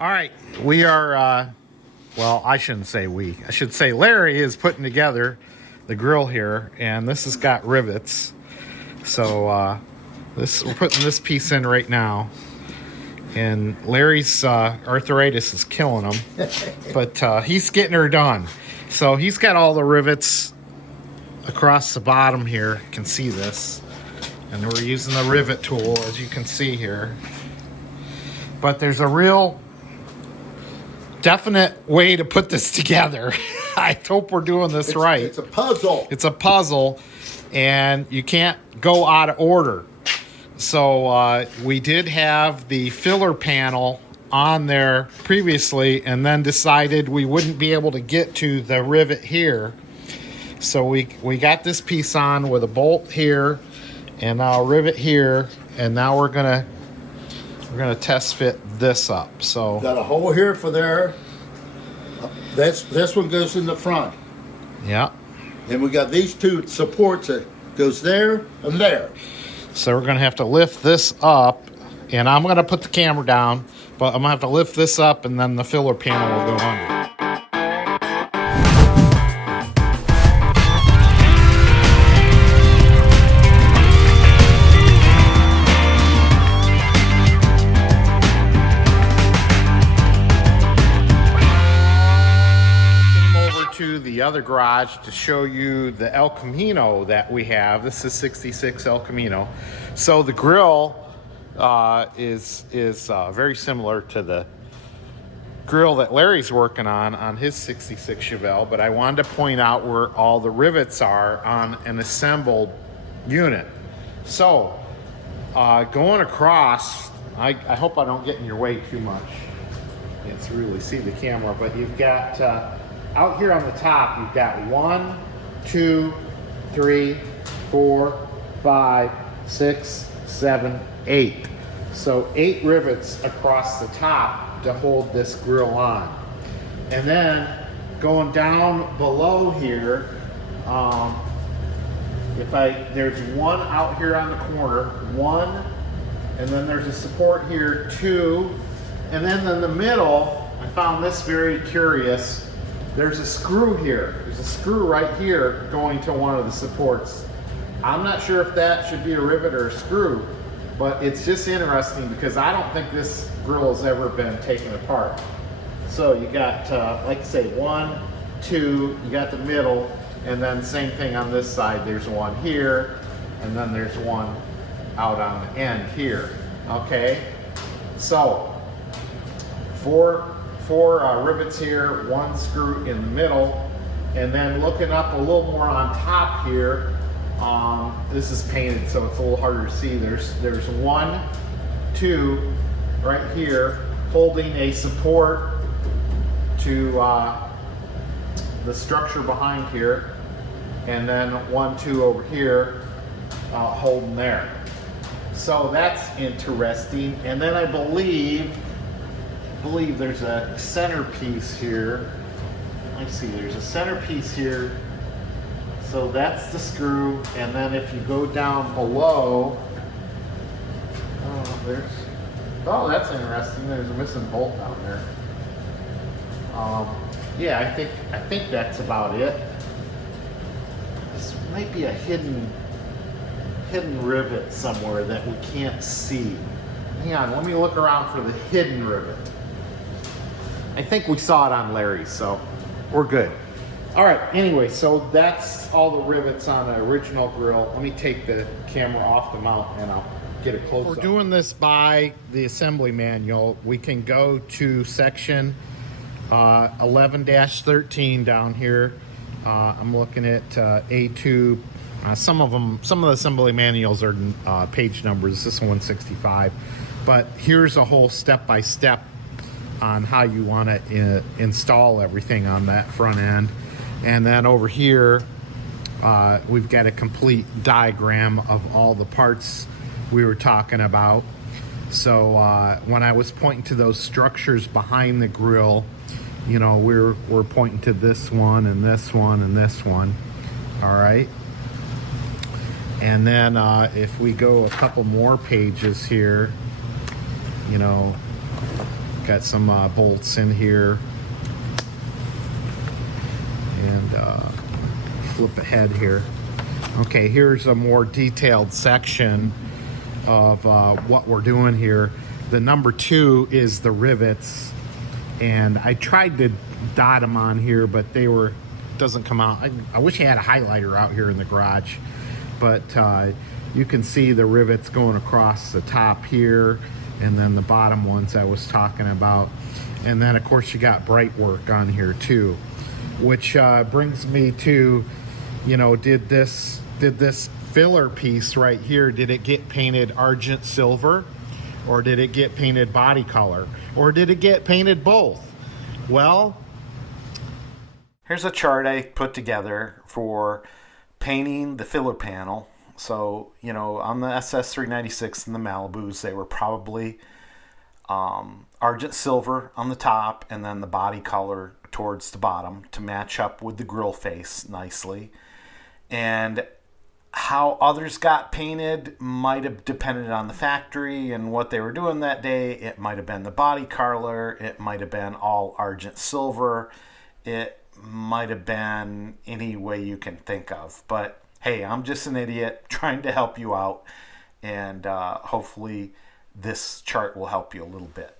All right, we are, well, I shouldn't say we. I should say Larry is putting together the grill here, and this has got rivets. So we're putting this piece in right now. And Larry's arthritis is killing him, but he's getting her done. So he's got all the rivets across the bottom here. You can see this. And we're using the rivet tool, as you can see here. But there's a real definite way to put this together. I hope we're doing this right. It's a puzzle. It's a puzzle, and you can't go out of order. So we did have the filler panel on there previously, and then decided we wouldn't be able to get to the rivet here. So we got this piece on with a bolt here, and now a rivet here, and now we're gonna test fit this up. So Got a hole here for there. This one goes in the front. Yeah. And we got these two supports that goes there and there. So we're gonna have to lift this up, and I'm gonna put the camera down, but I'm gonna have to lift this up, and then the filler panel will go under. To the other garage to show you the El Camino that we have. This is 66 El Camino. So the grill is very similar to the grill that Larry's working on his 66 Chevelle, but I wanted to point out where all the rivets are on an assembled unit. So going across, I hope I don't get in your way too much. Can't really see the camera, but you've got out here on the top, you've got 1, 2, 3, 4, 5, 6, 7, 8. So 8 rivets across the top to hold this grill on. And then going down below here, there's 1 out here on the corner, 1, and then there's a support here, 2, and then in the middle, I found this very curious. There's a screw here. There's a screw right here going to one of the supports. I'm not sure if that should be a rivet or a screw, but it's just interesting because I don't think this grill has ever been taken apart. So you got, like I say, 1, 2, you got the middle, and then same thing on this side. There's 1 here, and then there's 1 out on the end here. Okay, so four rivets here, 1 screw in the middle, and then looking up a little more on top here, this is painted so it's a little harder to see. There's 1, 2 right here holding a support to the structure behind here, and then 1, 2 over here holding there. So that's interesting. And then I believe there's a centerpiece here. Let me see, there's a centerpiece here. So that's the screw, and then if you go down below, that's interesting. There's a missing bolt down there. Yeah, I think that's about it. This might be a hidden rivet somewhere that we can't see. Hang on, let me look around for the hidden rivet. I think we saw it on Larry's, so we're good. All right, anyway, so that's all the rivets on the original grill. Let me take the camera off the mount and I'll get a close up. We're doing this by the assembly manual. We can go to section 11-13 down here. I'm looking at A2. Some of the assembly manuals are page numbers. This is 165. But here's a whole step-by-step on how you want to install everything on that front end. And then over here, we've got a complete diagram of all the parts we were talking about. So when I was pointing to those structures behind the grill, you know, we're pointing to this one and this one and this one. All right. And then if we go a couple more pages here, you know, Got some bolts in here. And flip ahead here. Okay, here's a more detailed section of what we're doing here. The number 2 is the rivets, and I tried to dot them on here, but they were, doesn't come out. I wish I had a highlighter out here in the garage, but you can see the rivets going across the top here, and then the bottom ones I was talking about. And then of course you got bright work on here too, which brings me to, you know, did this filler piece right here, did it get painted argent silver, or did it get painted body color, or did it get painted both? Well, here's a chart I put together for painting the filler panel. So, you know, on the SS396 and the Malibus, they were probably argent silver on the top, and then the body color towards the bottom to match up with the grill face nicely. And how others got painted might have depended on the factory and what they were doing that day. It might have been the body color, it might have been all argent silver, it might have been any way you can think of. But hey, I'm just an idiot trying to help you out, and hopefully this chart will help you a little bit.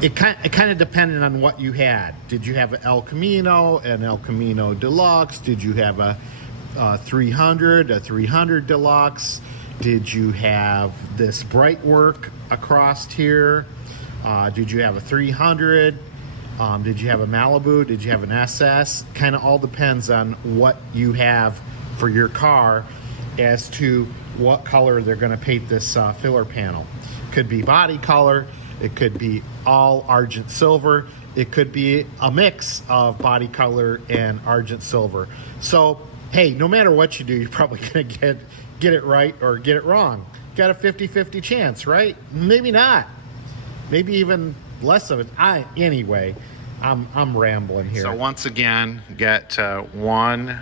It kind of depended on what you had. Did you have an El Camino, an El Camino Deluxe? Did you have a 300, a 300 Deluxe? Did you have this bright work across here? Did you have a 300? Did you have a Malibu? Did you have an SS? Kind of all depends on what you have for your car as to what color they're going to paint this filler panel. Could be body color. It could be all argent silver. It could be a mix of body color and argent silver. So, hey, no matter what you do, you're probably going to get it right or get it wrong. Got a 50-50 chance, right? Maybe not. Maybe even less of it. Anyway, I'm rambling here. So once again, get 1,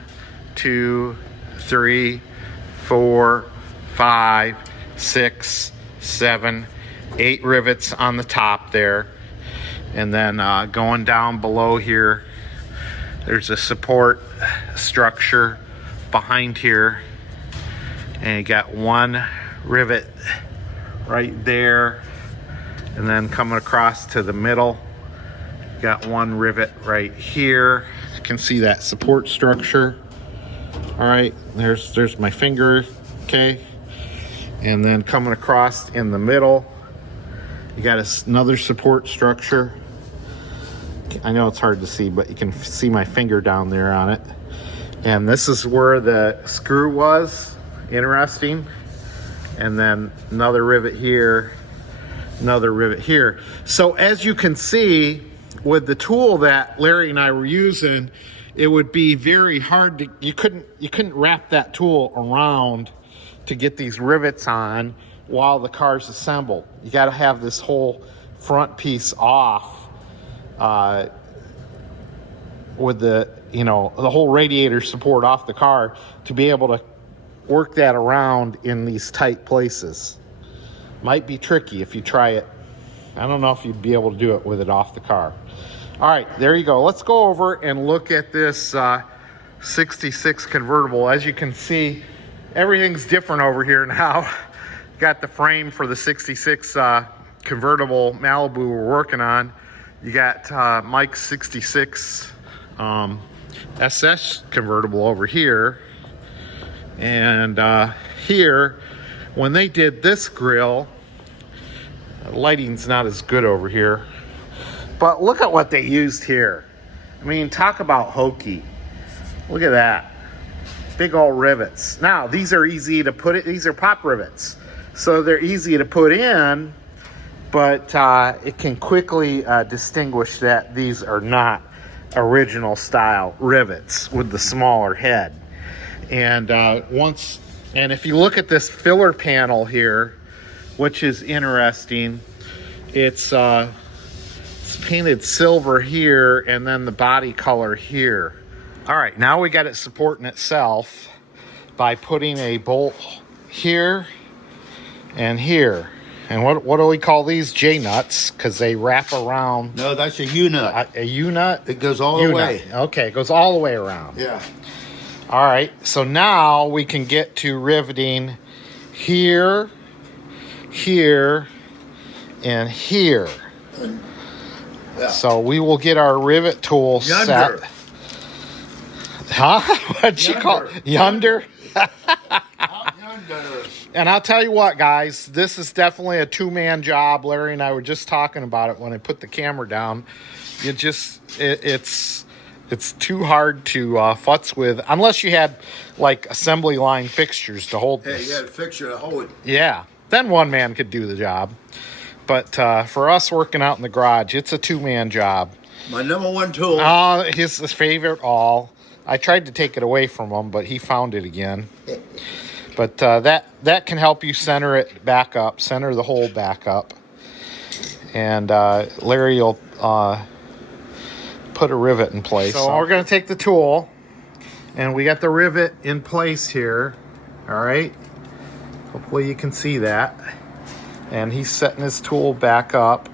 2, 3, 4, 5, 6, 7, 8 rivets on the top there, and then going down below here, there's a support structure behind here, and you got 1 rivet right there, and then coming across to the middle, you got 1 rivet right here. You can see that support structure. All right, there's my finger, okay, and then coming across in the middle, you got another support structure. I know it's hard to see, but you can see my finger down there on it. And this is where the screw was. Interesting. And then another rivet here, another rivet here. So as you can see, with the tool that Larry and I were using, it would be very hard to, you couldn't wrap that tool around to get these rivets on while the car's assembled. You got to have this whole front piece off with the, you know, the whole radiator support off the car to be able to work that around in these tight places. Might be tricky if you try it. I don't know if you'd be able to do it with it off the car. All right, there you go. Let's go over and look at this 66 convertible. As you can see, everything's different over here now. Got the frame for the 66 convertible Malibu we're working on. You got Mike's 66 SS convertible over here. And here, when they did this grill, lighting's not as good over here, but look at what they used here. I mean, talk about hokey. Look at that. Big old rivets. Now, these are easy to put it, these are pop rivets. So they're easy to put in, but it can quickly distinguish that these are not original style rivets with the smaller head. And and if you look at this filler panel here, which is interesting, it's painted silver here and then the body color here. All right, now we got it supporting itself by putting a bolt here and here. And what do we call these? J-nuts, because they wrap around. No, that's a U-nut. A U-nut? It goes all the way. Okay, it goes all the way around. Yeah. All right, so now we can get to riveting here, here, and here. Yeah. So we will get our rivet tool Yonder. set. Huh? What'd you call it? Yonder? Out yonder. And I'll tell you what, guys, this is definitely a two-man job. Larry and I were just talking about it when I put the camera down. It's too hard to futz with, unless you had like assembly line fixtures to hold this. Hey, you got a fixture to hold it. Yeah, then one man could do the job. But for us working out in the garage, it's a two-man job. My number one tool. His favorite all. I tried to take it away from him, but he found it again. But that can help you center it back up, center the hole back up. And Larry will put a rivet in place. So we're going to take the tool, and we got the rivet in place here. All right. Hopefully you can see that. And he's setting his tool back up.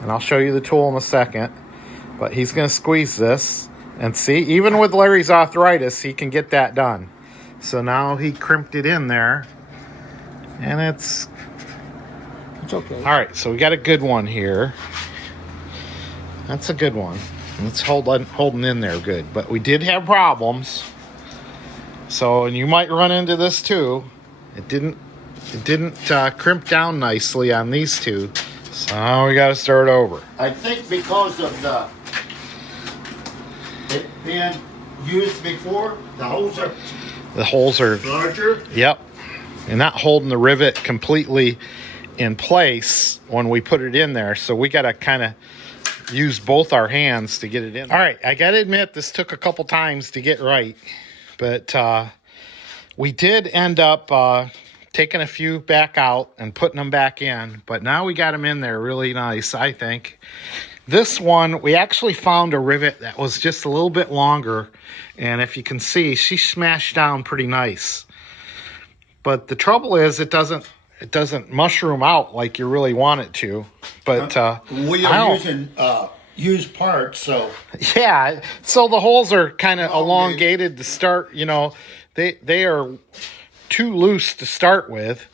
And I'll show you the tool in a second. But he's going to squeeze this. And see, even with Larry's arthritis, he can get that done. So now he crimped it in there. And it's okay. All right, so we got a good one here. That's a good one. It's holding in there good. But we did have problems. So, and you might run into this too. It didn't crimp down nicely on these two. So now we got to start over. I think because of it being used before, the holes are larger. Yep. And not holding the rivet completely in place when we put it in there. So we got to kind of use both our hands to get it in. All right. I got to admit, this took a couple times to get right. But we did end up taking a few back out and putting them back in. But now we got them in there really nice, I think. This one, we actually found a rivet that was just a little bit longer. And if you can see, she smashed down pretty nice. But the trouble is, it doesn't mushroom out like you really want it to. But we are using used parts, so yeah. So the holes are kind of elongated to start. You know, they are too loose to start with.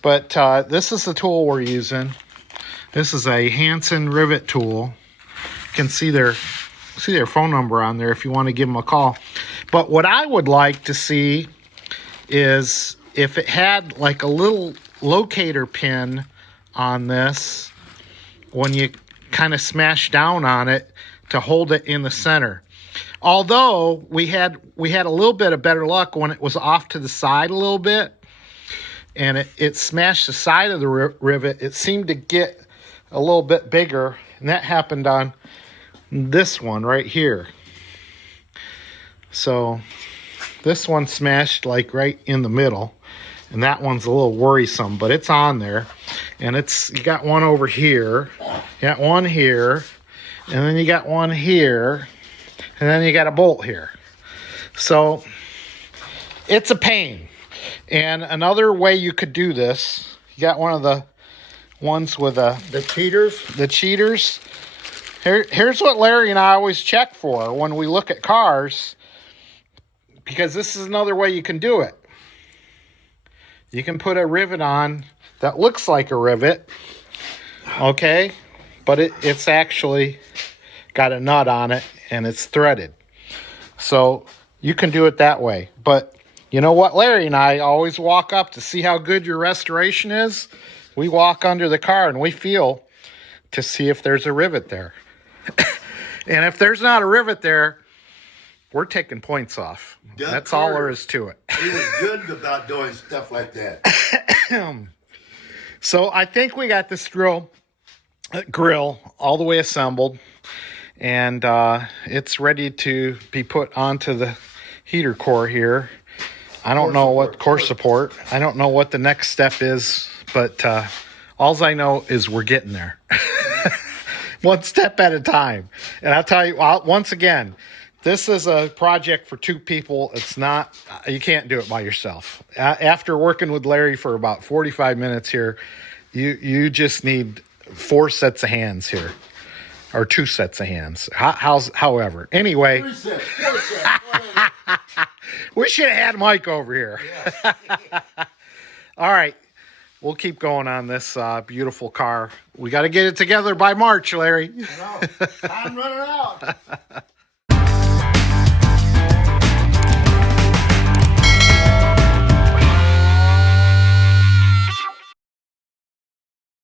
But this is the tool we're using. This is a Hansen rivet tool. You can see their phone number on there if you want to give them a call. But what I would like to see is if it had like a little locator pin on this when you kind of smash down on it to hold it in the center. Although we had a little bit of better luck when it was off to the side a little bit and it smashed the side of the rivet. It seemed to get a little bit bigger, and that happened on this one right here. So this one smashed like right in the middle, and that one's a little worrisome, but it's on there. And you got one over here, you got one here, and then you got one here, and then you got a bolt here. So it's a pain. And another way you could do this, you got one of the ones with the cheaters. Here's what Larry and I always check for when we look at cars, because this is another way you can do it. You can put a rivet on that looks like a rivet, okay, but it's actually got a nut on it and it's threaded. So you can do it that way. But you know what, Larry and I always walk up to see how good your restoration is. We walk under the car and we feel to see if there's a rivet there. And if there's not a rivet there, we're taking points off. That's all there is to it. He was good about doing stuff like that. So I think we got this grill all the way assembled. And it's ready to be put onto the heater core here. I don't know what core support. I don't know what the next step is. But all I know is we're getting there. One step at a time. And I'll tell you, once again, This is a project for 2 people. It's not, you can't do it by yourself. After working with Larry for about 45 minutes here, you just need 4 sets of hands here, or 2 sets of hands. However, anyway, 3 sets, 4 sets, whatever. we should have had Mike over here. Yeah. All right, we'll keep going on this beautiful car. We got to get it together by March, Larry. No, I'm running out.